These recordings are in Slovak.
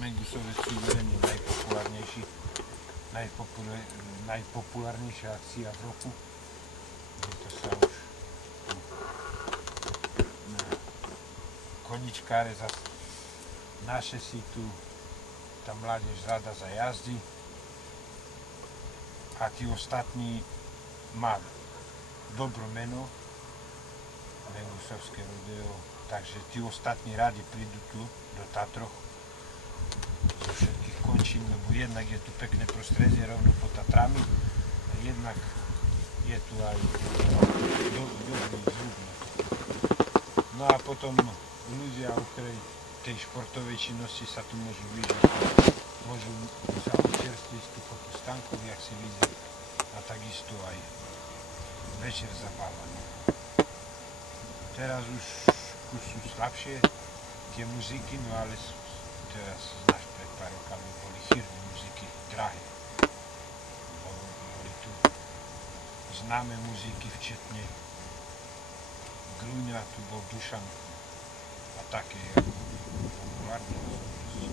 Mengusovec sú verejne najpopulárnejšia akcia v roku. To sa už koničkáre zase naše si tu, tá mládež rada za jazdy a tí ostatní má dobro meno, Mengusovské rodeo, takže tí ostatní radi prídu tu do Tatroch zo všetkých končín, lebo jednak je tu pekné prostredie rovno pod Tatrami a jednak je tu aj dobrý zvuk. No a potom ľudia okrem tej športovej činnosti sa tu môžu vyžiť, môžu sa občerstviť tu po stánku, jak si vidí, a takisto aj večer zabávať. Teraz už sú slabšie tie muziky, no ale teraz znáš, pred pár rokami boli chýrne muziky, drahé. Boli tu známe muziky, včetne Grúňa, tu bol Dušan a také populárne osobnosti.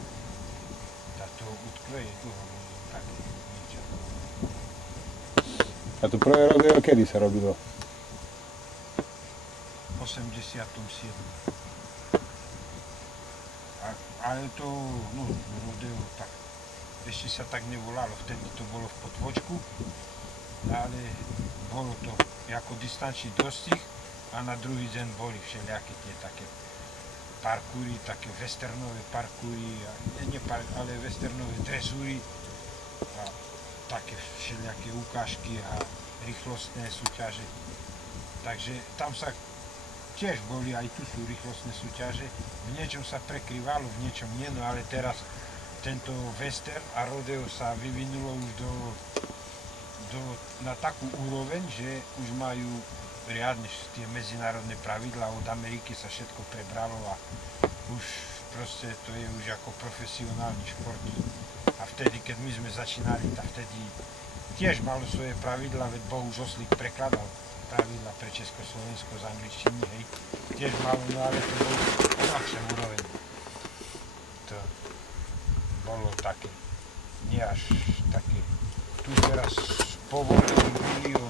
Táto utkve je dlho, také niečo. A to prvé rodeo kedy sa robilo? V 87. Ale to, no, rodeo tak, ešte sa tak nevolalo, vtedy to bolo v Potvočku, ale bolo to ako distančný dostih a na druhý deň boli všelijaké tie také parkúry, také westernové parkúry, ale westernové dresúry a také všelijaké ukážky a rýchlostné súťaže. Takže tam sa tiež boli, aj tu sú rýchlostné súťaže, v niečom sa prekrývalo, v niečom nie, no ale teraz tento western a rodeo sa vyvinulo už na takú úroveň, že už majú riadne tie medzinárodné pravidlá, od Ameriky sa všetko prebralo a už proste to je už ako profesionálny šport. A vtedy, keď my sme začínali, tak vtedy tiež malo svoje pravidlá, veď Bohuž Oslík prekladal pravidla pre Československo z angličtiny, hej. Tiež malo, no ale to bolo ľahšia úroveň. To bolo také, nie až také. Tu teraz povolený milión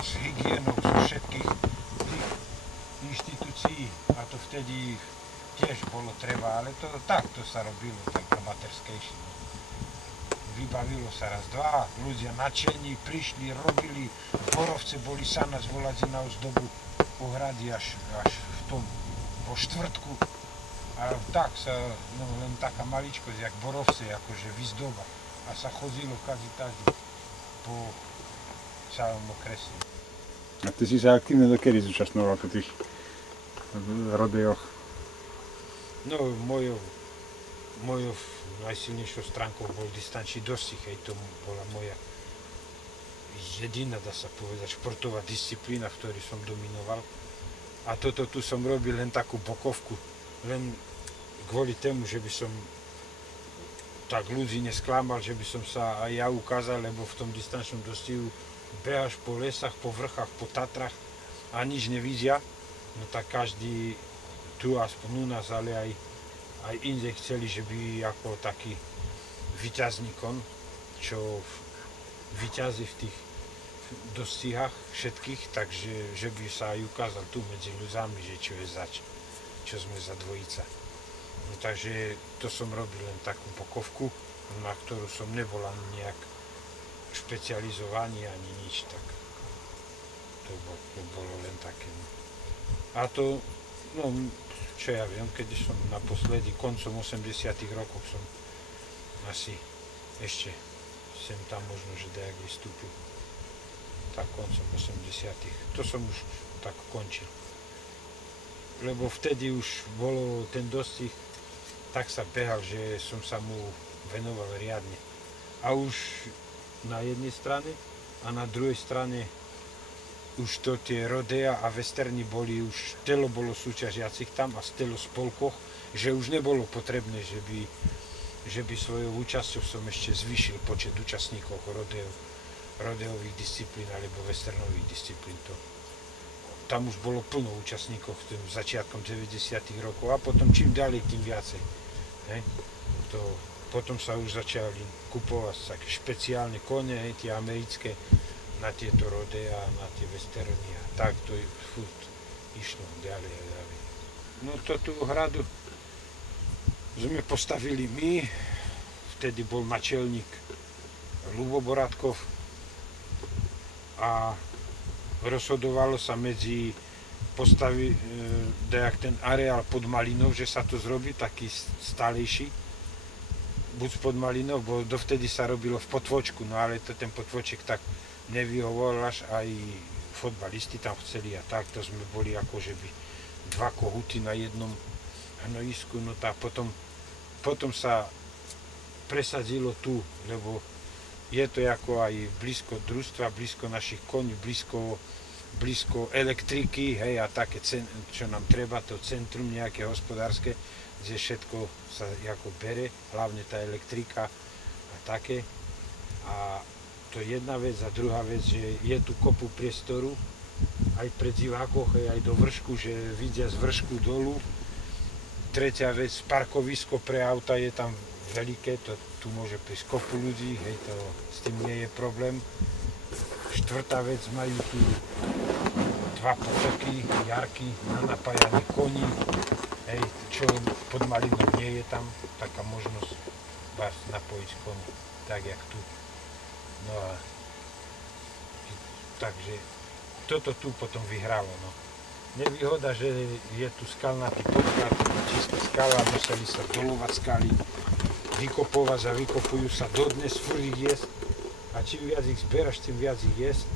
z hygienou zo všetkých tých inštitúcií a to vtedy tiež bolo treba, ale to takto sa robilo, tak amatérskejšie. Vybavilo sa raz, dva, ľudia nadšení, prišli, robili, Borovce boli sa nás volať na ozdobu ohrady až v tom, vo štvrtku. A tak sa, no len taká maličkosť, jak Borovce, akože vyzdoba. A sa chodilo každý po celom okrese. A ty si sa aktívne dokedy zúčastňoval po tých rodeoch? No, mojou najsilnejšou stránkou bol distančný dostih, hej, to bola moja jediná, dá sa povedať, športová disciplína, v ktorej som dominoval. A toto tu som robil len takú bokovku, len kvôli tomu, že by som tak ľudí nesklamal, že by som sa aj ja ukázal, lebo v tom distančnom dostihu behaš po lesách, po vrchách, po Tatrach a nič nevidia, no tak každý tu aspoň u nás, ale aj inde chceli, že by ako taký víťazný kon, čo víťazí v tých dostihách všetkých, takže že by sa aj ukázal tu medzi ľuďami, že čo je zač, čo sme za dvojica. No takže to som robil len takú bokovku, na ktorú som nebol ani nejak špecializovaný ani nič, tak to bolo len také. A to, no čo ja viem, keď som naposledy, koncom 80 rokov som asi ešte sem tam možno, že dajak vystúpil. Tak koncom 80 to som už tak končil. Lebo vtedy už bolo ten dostih, tak sa behal, že som sa mu venoval riadne. A už na jednej strane a na druhej strane už to tie rodea a westerny boli, už telo bolo súťažiacich tam a telo spolkoch, že už nebolo potrebné, že by svojou účasťou som ešte zvýšil počet účastníkov rodeových disciplín alebo westernových disciplín. Tam už bolo plno účastníkov tým začiatkom 90. rokov a potom čím ďalej, tým viacej. Hej. To potom sa už začali kupovať také špeciálne kone, hej, tie americké, na tieto rode a na tie westerny a tak to furt išlo ďalej a ďalej. No to tú hradu sme postavili my, vtedy bol načelník Ľubo Boratkov a rozhodovalo sa medzi dejak ten areál pod Malinov, že sa to zrobí taký stálejší, buď pod Malinov, bo dovtedy sa robilo v Potvočku, no ale ten Potvoček tak nevyhovoril, až aj fotbalisti tam chceli a tak, to sme boli ako že by dva kohuty na jednom hnojisku, no tá potom sa presadzilo tu, lebo je to ako aj blízko družstva, blízko našich koní, blízko elektriky, hej, a také, čo nám treba, to centrum nejaké hospodárske, kde všetko sa ako bere, hlavne tá elektrika a také. A to je jedna vec a druhá vec, že je tu kopu priestoru, aj pre divákoch, aj do vršku, že vidia z vršku dolu. Tretia vec, parkovisko pre auta je tam veľké, tu môže prísť kopu ľudí, hej, to s tým nie je problém. Štvrtá vec, majú tu dva potoky, jarky na napájanie koní, hej, čo pod Malinou nie je tam taká možnosť vás napojiť koní, tak jak tu. No a takže toto tu potom vyhralo, no. Nevýhoda, že je tu skalnatý podklad, čistá skala, museli sa dolovať skaly, vykopovať a vykopujú sa dodnes, furt ich jesť. A čím viac ich zberaš, tým viac ich jesť.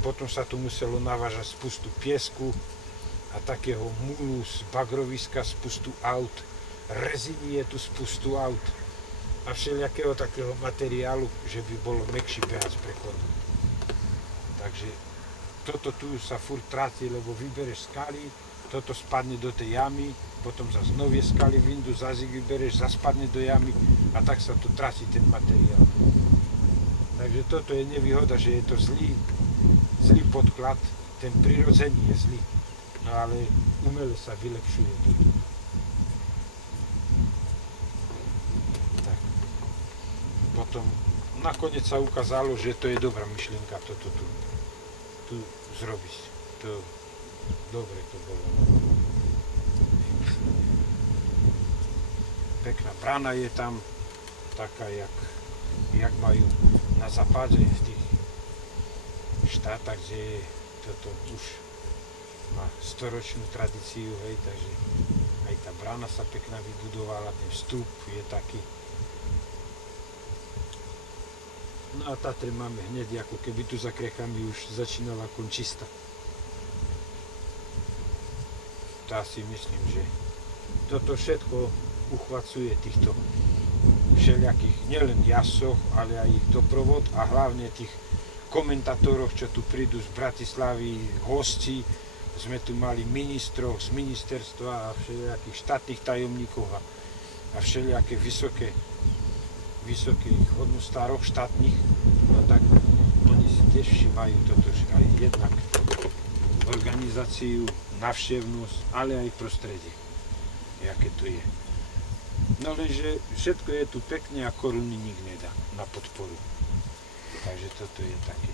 Potom sa tu muselo navážať spustu piesku a takého múlu z bagroviska, spustu aut. Reziny je tu spustu aut. A všelijakého takého materiálu, že by bolo mäkší behať z prechodu. Takže toto tu sa furt tráti, lebo vybereš skaly, toto spadne do tej jamy, potom zase nové skaly vyjdu, zase ich vybereš, zase spadne do jamy a tak sa tu tráti ten materiál. Takže toto je nevýhoda, že je to zlý podklad, ten prirodzený je zlý, no ale umele sa vylepšuje toto. Tak. Potom nakoniec sa ukázalo, že to je dobrá myšlienka toto tu zrobiť. To dobre to bolo. Pekná brána je tam, taká jak majú na západe v tých štátach, kde toto už má storočnú tradíciu, hej, takže aj tá brána sa pekná vybudovala, ten vstup je taký. No a Tatre máme hneď, ako keby tu za krechami už začínala končista. To si myslím, že toto všetko uchvacuje týchto všelijakých, nielen jasoch, ale aj ich doprovod a hlavne tých komentátoroch, čo tu prídu z Bratislavy, hostí. Sme tu mali ministrov z ministerstva a všelijakých štátnych tajomníkov a všelijaké vysokých hodnostároch štátnych, no tak oni si tiež všimajú toto aj jednak organizáciu, navštevnosť, ale aj prostredie, jaké to je. No lenže všetko je tu pekne a koruny nik nedá na podporu. Takže toto je také.